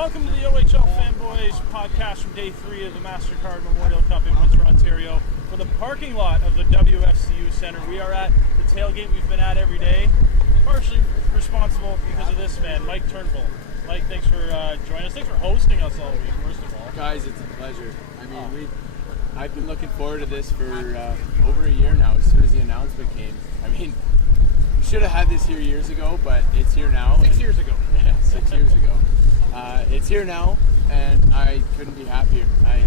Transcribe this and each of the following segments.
Welcome to the OHL Fanboys podcast from day 3 of the MasterCard Memorial Cup in Windsor, Ontario. From the parking lot of the WFCU Centre, we are at the tailgate we've been at every day. Partially responsible because of this man, Mike Turnbull. Mike, thanks for joining us. Thanks for hosting us all week, first of all. Guys, it's a pleasure. I mean, I've been looking forward to this for over a year now, as soon as the announcement came. I mean, we should have had this here years ago, but it's here now. 6 years ago. Yeah, 6 years ago. It's here now, and I couldn't be happier. I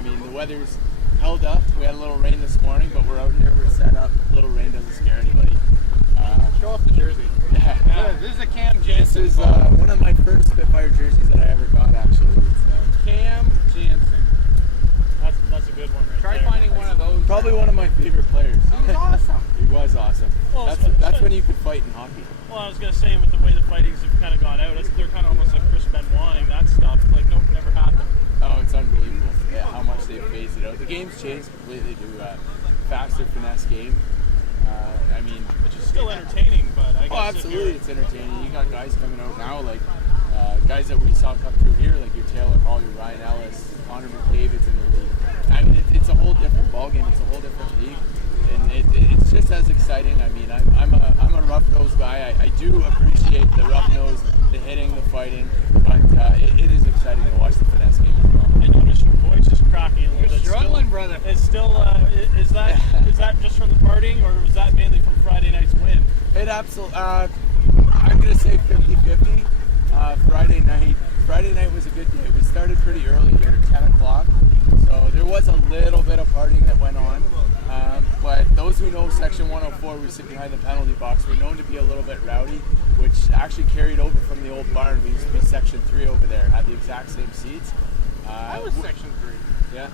mean, the weather's held up. We had a little rain this morning, but we're out here, we're set up. A little rain doesn't scare anybody. Show off the jersey. Yeah. This is a Cam Jansen. This is one of my first Spitfire jerseys that I ever got, actually. It's, Cam Jansen. That's a good one right Try there. finding one of those. probably one of my favorite players. He was awesome. He was awesome. Well, That's when you could fight in hockey. Well, I was going to say, with the way the fightings have kind of gone out, they're kind of almost like Chris Benoit that stuff. Like, nope, never happened. Oh, it's unbelievable how much they've phased it out. The game's changed completely to a faster finesse game. I mean, Which is still entertaining, but I guess. oh, absolutely, it's entertaining. You got guys coming out now, like guys that we saw come through here, like your Taylor Hall, your Ryan Ellis, Connor McDavid's in the league. I mean, it's a whole different ballgame. It's a whole different league, and it's just as exciting. I mean, I'm a rough-nosed guy. I do appreciate the rough-nosed, the hitting, the fighting, but it is exciting to watch the finesse game as well. I noticed your voice is cracking a little You're bit. struggling, brother. It's still, is that just from the partying, or was that mainly from Friday night's win? It absolutely. I'm gonna say 50-50. Friday night was a good day. We started pretty early here, 10 o'clock. So there was a little bit of partying that went on. But those who know Section 104, we sit behind the penalty box. We're known to be a little bit rowdy, which actually carried over from the old barn. We used to be Section 3 over there, had the exact same seats. I was Section 3. Yeah,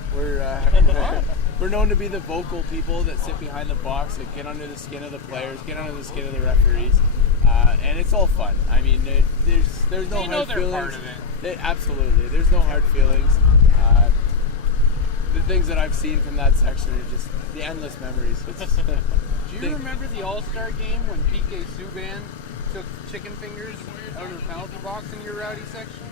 we're known to be the vocal people that sit behind the box, that get under the skin of the players, get under the skin of the referees, and it's all fun. I mean, there's no hard they're feelings. part of it. Absolutely, there's no hard feelings. The things that I've seen from that section are just the endless memories. Do you remember the All-Star game when PK Subban took chicken fingers out of the penalty box in your rowdy section?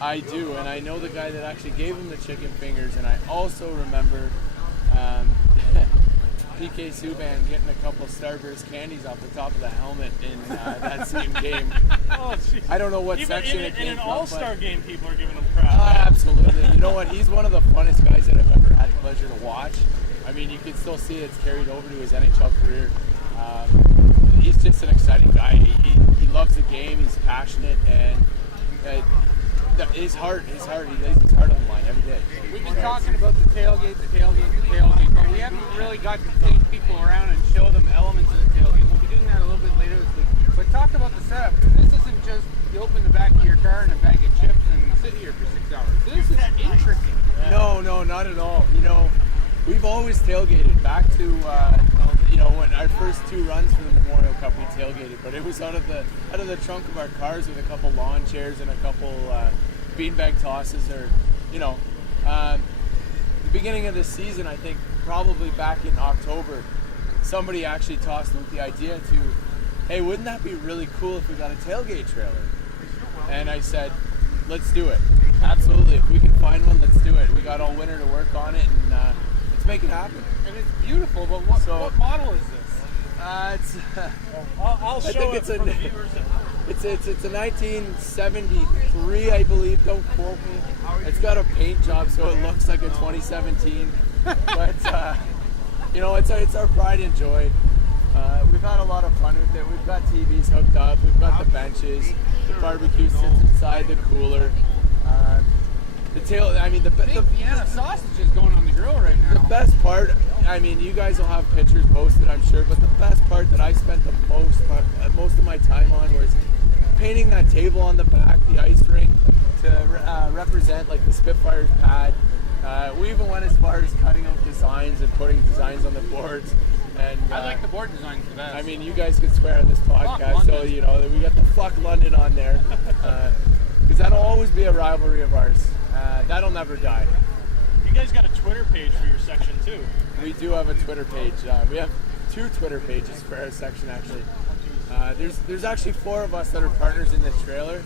I do, and I know the guy that actually gave him the chicken fingers, and I also remember PK Subban getting a couple Starburst candies off the top of the helmet in that same game. Oh, geez. I don't know what Even section in it came an from, all-star but- game, people are giving him crap. Absolutely. You know what? He's one of the funnest guys that I've ever had the pleasure to watch. I mean, you can still see it's carried over to his NHL career. He's just an exciting guy. He loves the game. He's passionate, and his heart. He lays his heart on the line every day. We've been talking about the tailgate, but we haven't really got to take people around and show them elements of the tailgate. We'll be doing that a little bit later this week. But talk about the setup, because this isn't just you open the back of your car and a bag of chips and sit here for 6 hours. This is intricate. No, not at all. You know, we've always tailgated. Back to when our first 2 runs for the Memorial Cup, we tailgated, but it was out of the trunk of our cars with a couple lawn chairs and a couple beanbag tosses, or the beginning of the season. I think probably back in October, somebody actually tossed out the idea to, hey, wouldn't that be really cool if we got a tailgate trailer? And I said, let's do it. Absolutely. If we can find one, let's do it. We got all winter to work on it, and let's make it happen. And it's beautiful, but what model is this? I'll show it for the viewers. It's a 1973, I believe. Don't quote me. It's got a paint job, so it looks like a 2017. But it's our pride and joy. We've had a lot of fun with it. We've got TVs hooked up. We've got the benches. The barbecue sits inside the cooler. The Big Vienna sausages going on the grill right now. the best part, I mean, you guys will have pictures posted, I'm sure, but the best part that I spent the most of my time on was painting that table on the back, the ice rink, to represent like the Spitfire's pad. We even went as far as cutting out designs and putting designs on the boards. And I like the board design for that. I mean, you guys can swear on this podcast, so London. we got the fuck London on there, because that'll always be a rivalry of ours. That'll never die. You guys got a Twitter page for your section too. We do have a Twitter page. We have 2 Twitter pages for our section, actually. There's actually 4 of us that are partners in this trailer.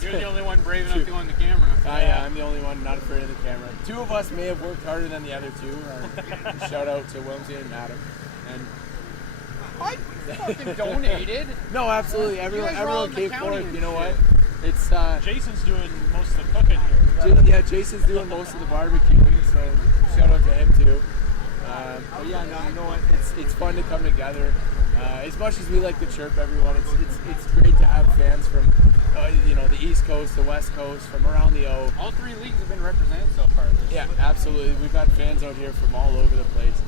You're the only one brave enough to go on the camera. I'm the only one not afraid of the camera. Two of us may have worked harder than the other two. Shout out to Wilmsy and Adam. And I fucking donated. no, absolutely. Everyone came forward. You know what? It's Jason's doing most of the cooking here. yeah, Jason's doing most of the barbecuing, so shout out to him too. But yeah, no, you know what? It's fun to come together. As much as we like to chirp everyone, it's great to have fans from the East Coast, the West Coast, from around the O. All three leagues have been represented so far. Yeah, absolutely. We've got fans out here from all over the place.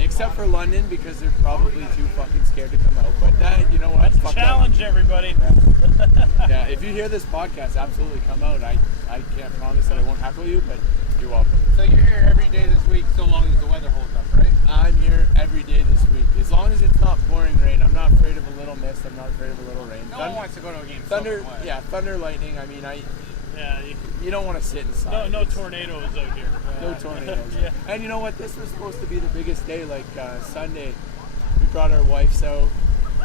Except for London, because they're probably too fucking scared to come out. But you know what? Fuck Challenge everybody. Yeah, if you hear this podcast, absolutely come out. I can't promise that I won't heckle you, but you're welcome. So you're here every day this week, so long as the weather holds up, right? I'm here every day this week. As long as it's not pouring rain. I'm not afraid of a little mist. I'm not afraid of a little rain. No one wants to go to a game. Thunder, thunder, lightning. I mean, you don't want to sit inside. No tornadoes out here. No tornadoes. Yeah. And you know what? This was supposed to be the biggest day. Like Sunday, we brought our wives out,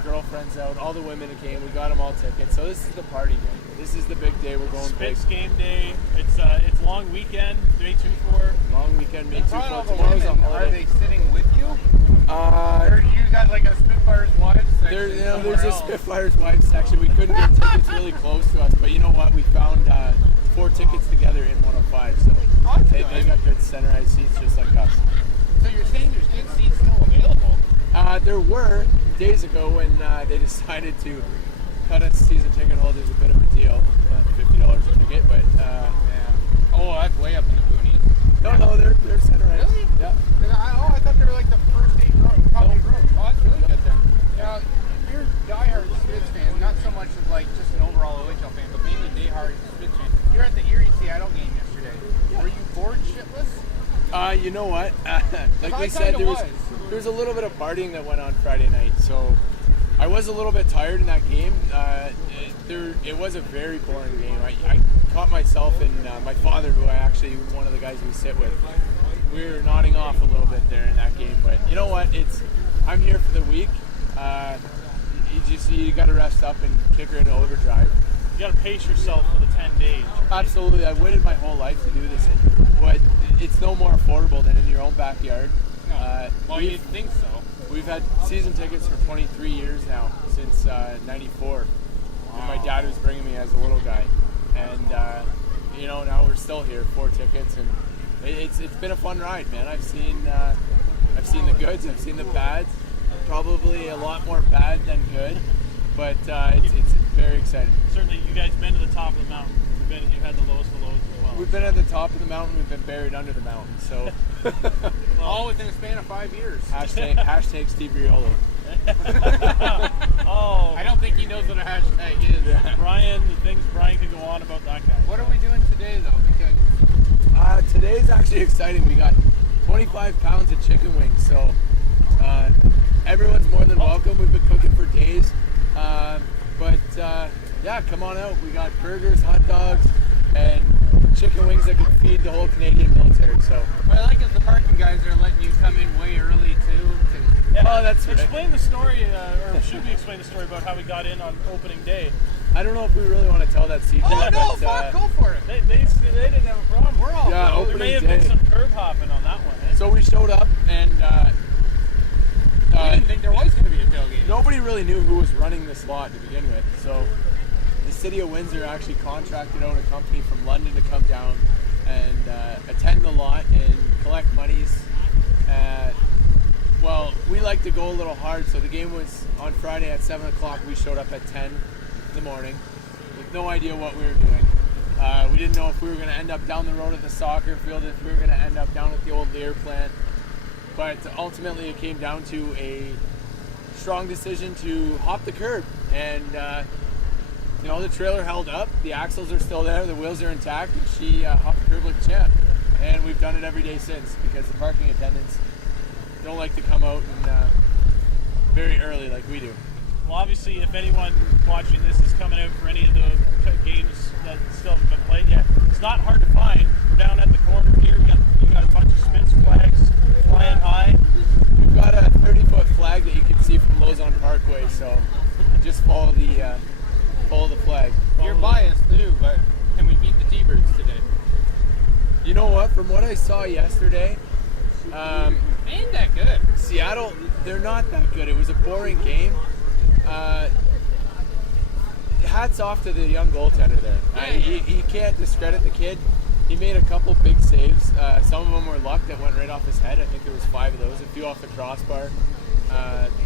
girlfriends out, all the women that came. We got them all tickets. So this is the party day. This is the big day. We're going big. Spitz game day. It's long weekend. May 2-4. Long weekend. May 2-4. Tomorrow's a holiday. Are they sitting with you? Or you got like a Spitfire's wives section? There's a Spitfire's wives section. We couldn't get tickets really close to us, but you know what? We found 4 tickets together in 105. So they got good centerized seats just like us. So you're saying there's good seats still available? There were days ago when they decided to cut us season ticket holders a bit of a deal, $50 a ticket, but Oh, that's way up in the boonies. no, they're centerized. Really? Yeah. I thought they were like the first 8 probably row. Oh, that's really good then. Now, you're a diehard Spitz fan, not so much as like just an overall OHL fan, but mainly diehard Spitz fan. You're at the Erie Seattle game yesterday. Yeah. Were you bored shitless? You know what? Like we said, there was a little bit of partying that went on Friday night, so I was a little bit tired in that game. It was a very boring game. I caught myself and my father, who I actually one of the guys we sit with, we were nodding off a little bit there in that game. But you know what? I'm here for the week. You got to rest up and kick her into overdrive. You got to pace yourself for the 10 days. Right? Absolutely. I've waited my whole life to do this, but it's no more affordable than in your own backyard. No. Well, you'd think so. We've had season tickets for 23 years now, since '94. Wow. And my dad was bringing me as a little guy, and now we're still here, 4 tickets, and it's been a fun ride, man. I've seen the goods, I've seen the bads, probably a lot more bad than good, but it's very exciting. Certainly, you guys been to the top of the mountain. You've had the lowest of the lows as well. We've been at the top of the mountain. We've been buried under the mountain. So all within a span of 5 years. Hashtag Steve Riolo. Oh, I don't think he knows what a hashtag is. Yeah. The things Brian can go on about that guy. What are we doing today, though? Because today's actually exciting. We got 25 pounds of chicken wings, so everyone's more than welcome. We've been cooking for days, yeah, come on out. We got burgers, hot dogs, and chicken wings that can feed the whole Canadian military. So what I like is the parking guys are letting you come in way early too. Yeah, that's right. Explain the story, or should we explain the story about how we got in on opening day? I don't know if we really want to tell that secret. Oh no, fuck, go for it. They didn't have a problem. We're all there may have been some curb hopping on that one. Eh? So we showed up and we didn't think there was going to be a tailgate. Nobody really knew who was running this lot to begin with. So the city of Windsor actually contracted out a company from London to come down and attend the lot and collect monies. Well, we like to go a little hard, so the game was on Friday at 7 o'clock. We showed up at 10 in the morning with no idea what we were doing. We didn't know if we were going to end up down the road at the soccer field, if we were going to end up down at the old Lear plant. But ultimately it came down to a strong decision to hop the curb. And, the trailer held up, the axles are still there, the wheels are intact, and she hopped the curb like a champ. And we've done it every day since, because the parking attendants don't like to come out and very early like we do. Well, obviously, if anyone watching this is coming out for any of the games that still haven't been played yet, it's not hard to find. We're down at the corner here. We got a bunch of Spitz flags flying high. We've got a 30-foot flag that you can see from Lozon Parkway, so just follow the flag. You're biased. from what I saw yesterday, Ain't that good. Seattle, they're not that good. It was a boring game. Hats off to the young goaltender there. He can't discredit the kid. He made a couple big saves. Some of them were luck that went right off his head. I think there was 5 of those, a few off the crossbar.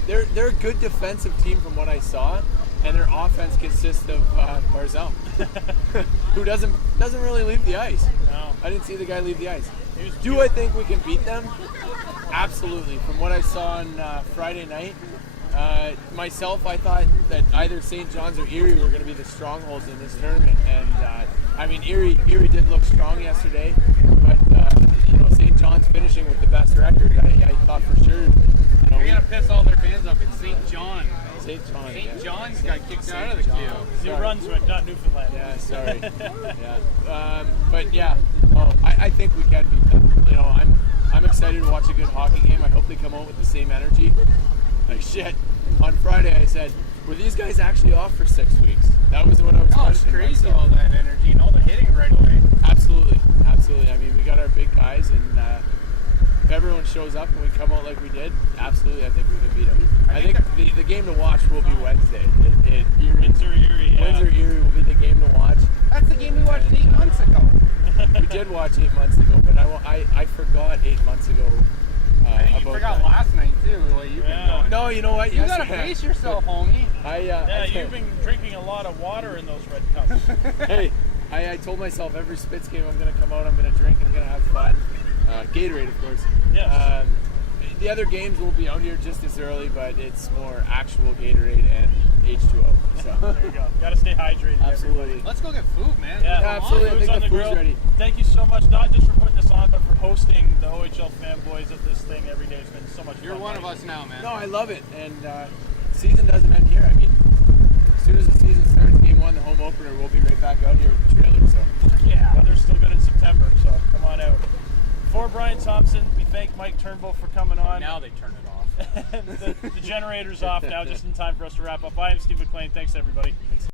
They're a good defensive team from what I saw, and their offense consists of Barzal, who doesn't really leave the ice. No. I didn't see the guy leave the ice. Do I think we can beat them? Absolutely. From what I saw on Friday night, myself, I thought that either St. John's or Erie were going to be the strongholds in this tournament, and I mean Erie did look strong yesterday, but St. John's finishing with the best record. I thought for sure. You're gonna piss all their fans off. It's St. John. St. John. St. John's got kicked out of the queue. New Brunswick, not Newfoundland. Yeah, sorry. Yeah, but yeah, I think we can beat them. I'm excited to watch a good hockey game. I hope they come out with the same energy. Like shit. On Friday, I said, were these guys actually off for 6 weeks? That was what I was Oh, it's questioning crazy, myself. all that energy and all the hitting right away. Absolutely. I mean, we got our big guys, and if everyone shows up and we come out like we did, absolutely, I think we can beat them. I think the game to watch will be Wednesday. Windsor Erie, yeah. Windsor Erie will be the game to watch. That's the game we watched 8 months ago. We did watch 8 months ago, but I forgot 8 months ago. I think you forgot last night too. The way you've been going. No, you know what? You gotta pace yourself, homie. You've been drinking a lot of water in those red cups. Hey, I told myself every Spitz game I'm going to come out, I'm going to drink, I'm going to have fun. Gatorade, of course. Yes. The other games will be out here just as early, but it's more actual Gatorade and H2O. So. There you go. Got to stay hydrated. Absolutely. Everybody. Let's go get food, man. Yeah, absolutely. I Food's think on the the food's grill. ready. Thank you so much, not just for putting this on, but for hosting the OHL Fanboys at this thing every day. It's been so much fun. You're one of us now, man. No, I love it, and season doesn't end here. I mean, as soon as the season starts, game 1, the home opener, we'll be right back out here with the trailer. So. Yeah, weather's still good in September, so come on out. For Brian Thompson, we thank Mike Turnbull for coming on. Now they turn it off. the generator's off now, just in time for us to wrap up. I am Steve McLean. Thanks, everybody.